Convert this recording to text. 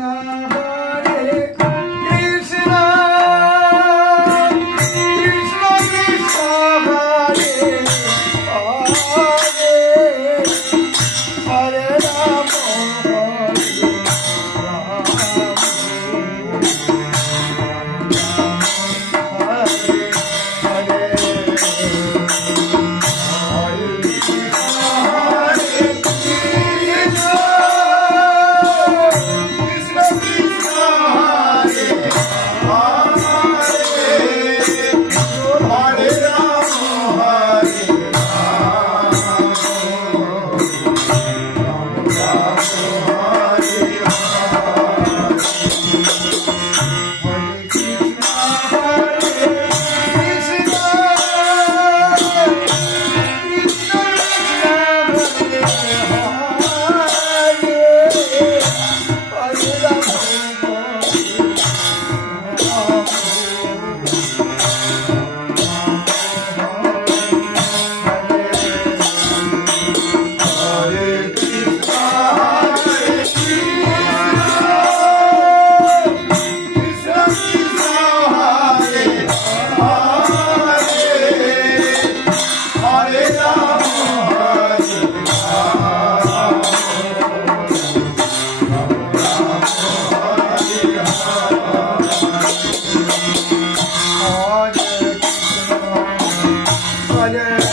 Krishna yeah.